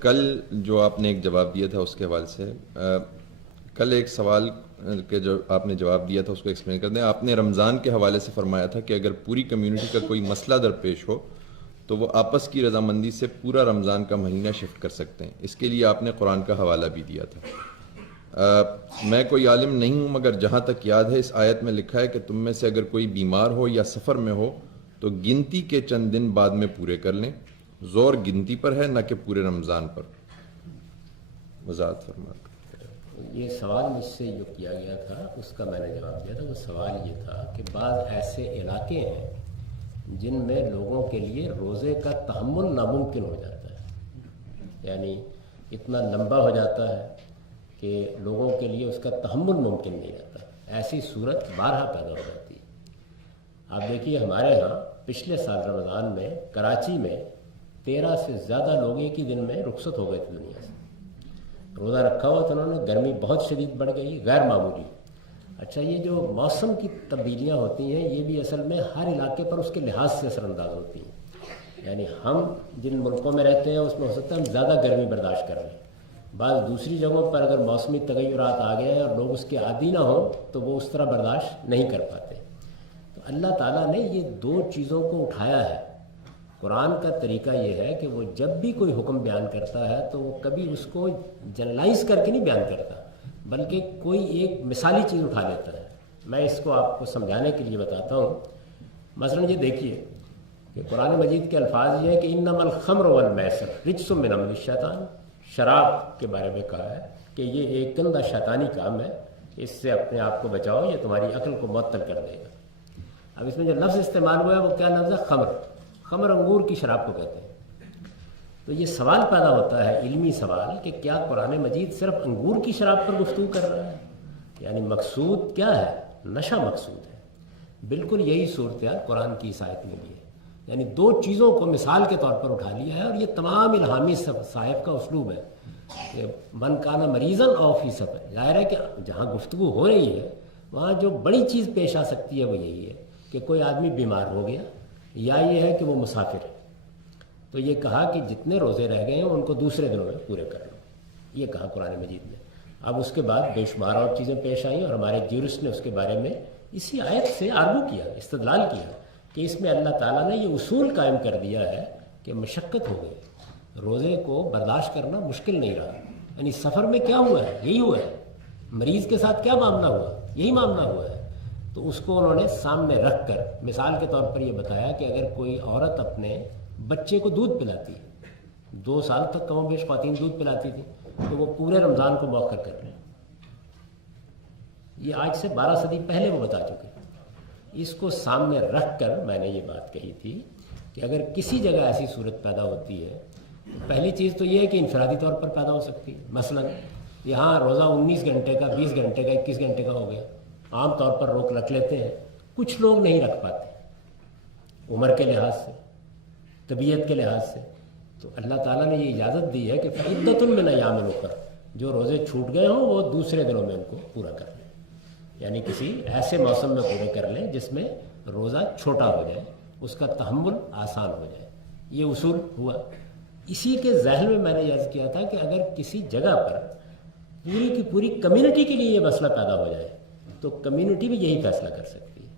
کل جو آپ نے ایک جواب دیا تھا اس کے حوالے سے، کل ایک سوال کے جو آپ نے جواب دیا تھا اس کو ایکسپلین کر دیں. آپ نے رمضان کے حوالے سے فرمایا تھا کہ اگر پوری کمیونٹی کا کوئی مسئلہ درپیش ہو تو وہ آپس کی رضامندی سے پورا رمضان کا مہینہ شفٹ کر سکتے ہیں. اس کے لیے آپ نے قرآن کا حوالہ بھی دیا تھا. میں کوئی عالم نہیں ہوں، مگر جہاں تک یاد ہے اس آیت میں لکھا ہے کہ تم میں سے اگر کوئی بیمار ہو یا سفر میں ہو تو گنتی کے چند دن بعد میں پورے کر لیں. زور گنتی پر ہے نہ کہ پورے رمضان پر. وضاحت فرما. یہ سوال مجھ سے جو کیا گیا تھا اس کا میں نے جواب دیا تھا. وہ سوال یہ تھا کہ بعض ایسے علاقے ہیں جن میں لوگوں کے لیے روزے کا تحمل ناممکن ہو جاتا ہے، یعنی اتنا لمبا ہو جاتا ہے کہ لوگوں کے لیے اس کا تحمل ممکن نہیں رہتا. ایسی صورت بارہا پیدا ہو جاتی ہے. آپ دیکھیے ہمارے ہاں پچھلے سال رمضان میں کراچی میں 13 سے زیادہ لوگ ایک ہی دن میں رخصت ہو گئے تھے دنیا سے. روزہ رکھا ہوا تو انہوں نے، گرمی بہت شدید بڑھ گئی، غیر معمولی. اچھا، یہ جو موسم کی تبدیلیاں ہوتی ہیں یہ بھی اصل میں ہر علاقے پر اس کے لحاظ سے اثر انداز ہوتی ہیں. یعنی ہم جن ملکوں میں رہتے ہیں اس میں ہو سکتا ہے ہم زیادہ گرمی برداشت کر رہے ہیں. بعض دوسری جگہوں پر اگر موسمی تغیرات آ گئے اور لوگ اس کے عادی نہ ہوں تو وہ اس طرح برداشت نہیں کر پاتے. تو اللہ تعالیٰ نے یہ دو چیزوں کو اٹھایا ہے. قرآن کا طریقہ یہ ہے کہ وہ جب بھی کوئی حکم بیان کرتا ہے تو وہ کبھی اس کو جنرلائز کر کے نہیں بیان کرتا، بلکہ کوئی ایک مثالی چیز اٹھا لیتا ہے. میں اس کو آپ کو سمجھانے کے لیے بتاتا ہوں. مثلا یہ دیکھیے کہ قرآن مجید کے الفاظ یہ ہے کہ انما الخمر والمیسر رجس من عمل الشیطان. شراب کے بارے میں کہا ہے کہ یہ ایک گندا شیطانی کام ہے، اس سے اپنے آپ کو بچاؤ، یہ تمہاری عقل کو معطل کر دے گا. اب اس میں جو لفظ استعمال ہوا ہے وہ کیا لفظ ہے؟ خمر. خمر انگور کی شراب کو کہتے ہیں. تو یہ سوال پیدا ہوتا ہے، علمی سوال، کہ کیا قرآن مجید صرف انگور کی شراب پر گفتگو کر رہا ہے؟ یعنی مقصود کیا ہے؟ نشہ مقصود ہے. بالکل یہی صورتحال قرآن کی اس آیت میں بھی ہے. یعنی دو چیزوں کو مثال کے طور پر اٹھا لیا ہے، اور یہ تمام الہامی صاحب کا اسلوب ہے کہ من کانا مریضاً او فی سفر. ظاہر ہے کہ جہاں گفتگو ہو رہی ہے وہاں جو بڑی چیز پیش آ سکتی ہے وہ یہی ہے کہ کوئی آدمی بیمار ہو گیا یا یہ ہے کہ وہ مسافر ہے. تو یہ کہا کہ جتنے روزے رہ گئے ہیں ان کو دوسرے دنوں میں پورے کر لو، یہ کہا قرآن مجید نے. اب اس کے بعد بے شمار اور چیزیں پیش آئیں اور ہمارے جیورسٹ نے اس کے بارے میں اسی آیت سے آرگو کیا، استدلال کیا کہ اس میں اللہ تعالیٰ نے یہ اصول قائم کر دیا ہے کہ مشقت ہو گئی، روزے کو برداشت کرنا مشکل نہیں رہا. یعنی سفر میں کیا ہوا ہے؟ یہی ہوا ہے. مریض کے ساتھ کیا معاملہ ہوا؟ یہی معاملہ ہوا ہے. تو اس کو انہوں نے سامنے رکھ کر مثال کے طور پر یہ بتایا کہ اگر کوئی عورت اپنے بچے کو دودھ پلاتی، 2 سال تک کم و بیش خواتین دودھ پلاتی تھی، تو وہ پورے رمضان کو مؤخر کر لیں. یہ آج سے 12 صدی پہلے وہ بتا چکے. اس کو سامنے رکھ کر میں نے یہ بات کہی تھی کہ اگر کسی جگہ ایسی صورت پیدا ہوتی ہے، پہلی چیز تو یہ ہے کہ انفرادی طور پر پیدا ہو سکتی ہے. مثلا یہاں روزہ 19 گھنٹے کا، 20 گھنٹے کا، 21 گھنٹے کا ہو گیا، عام طور پر روک رکھ لیتے ہیں. کچھ لوگ نہیں رکھ پاتے عمر کے لحاظ سے، طبیعت کے لحاظ سے. تو اللہ تعالیٰ نے یہ اجازت دی ہے کہ فعدۃ من ایام اخر، جو روزے چھوٹ گئے ہوں وہ دوسرے دنوں میں ان کو پورا کر لیں. یعنی کسی ایسے موسم میں پورے کر لیں جس میں روزہ چھوٹا ہو جائے، اس کا تحمل آسان ہو جائے. یہ اصول ہوا. اسی کے ذہن میں نے عرض کیا تھا کہ اگر کسی جگہ پر پوری کی پوری کمیونٹی کے لیے یہ مسئلہ پیدا ہو جائے تو کمیونٹی بھی یہی فیصلہ کر سکتی ہے.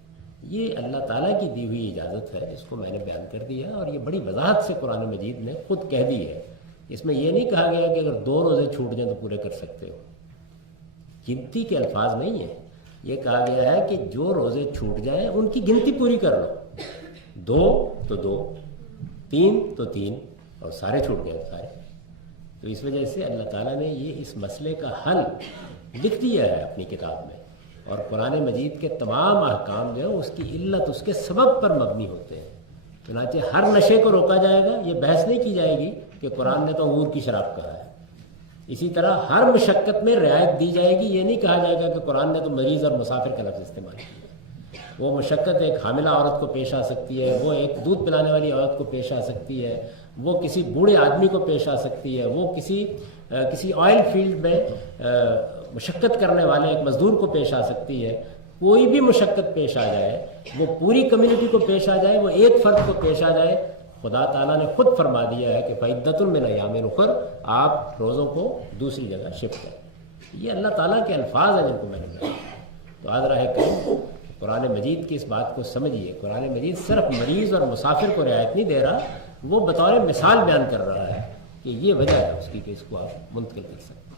یہ اللہ تعالیٰ کی دی ہوئی اجازت ہے جس کو میں نے بیان کر دیا، اور یہ بڑی وضاحت سے قرآن مجید نے خود کہہ دی ہے. اس میں یہ نہیں کہا گیا کہ اگر 2 روزے چھوٹ جائیں تو پورے کر سکتے ہو. گنتی کے الفاظ نہیں ہیں. یہ کہا گیا ہے کہ جو روزے چھوٹ جائیں ان کی گنتی پوری کر لو. 2 تو 2، 3 تو 3، اور سارے چھوٹ گئے سارے. تو اس وجہ سے اللہ تعالیٰ نے یہ اس مسئلے کا حل لکھ دیا ہے اپنی کتاب میں. اور قرآن مجید کے تمام احکام جو ہے اس کی علت، اس کے سبب پر مبنی ہوتے ہیں. چنانچہ ہر نشے کو روکا جائے گا، یہ بحث نہیں کی جائے گی کہ قرآن نے تو انگور کی شراب کہا ہے. اسی طرح ہر مشقت میں رعایت دی جائے گی. یہ نہیں کہا جائے گا کہ قرآن نے تو مریض اور مسافر کا لفظ استعمال کیا. وہ مشقت ایک حاملہ عورت کو پیش آ سکتی ہے، وہ ایک دودھ پلانے والی عورت کو پیش آ سکتی ہے، وہ کسی بوڑھے آدمی کو پیش آ سکتی ہے، وہ کسی آئل فیلڈ میں مشقت کرنے والے ایک مزدور کو پیش آ سکتی ہے. کوئی بھی مشقت پیش آ جائے، وہ پوری کمیونٹی کو پیش آ جائے، وہ ایک فرد کو پیش آ جائے، خدا تعالیٰ نے خود فرما دیا ہے کہ فعدۃ من ایام اخر، آپ روزوں کو دوسری جگہ شفٹ کریں۔ یہ اللہ تعالیٰ کے الفاظ ہیں جن کو میں نے کہا۔ تو حاضرہ کریم قرآن مجید کی اس بات کو سمجھیے، قرآن مجید صرف مریض اور مسافر کو رعایت نہیں دے رہا، وہ بطور مثال بیان کر رہا ہے کہ یہ وجہ ہے اس کی کہ اس کو آپ منتقل کر سکتے ہیں۔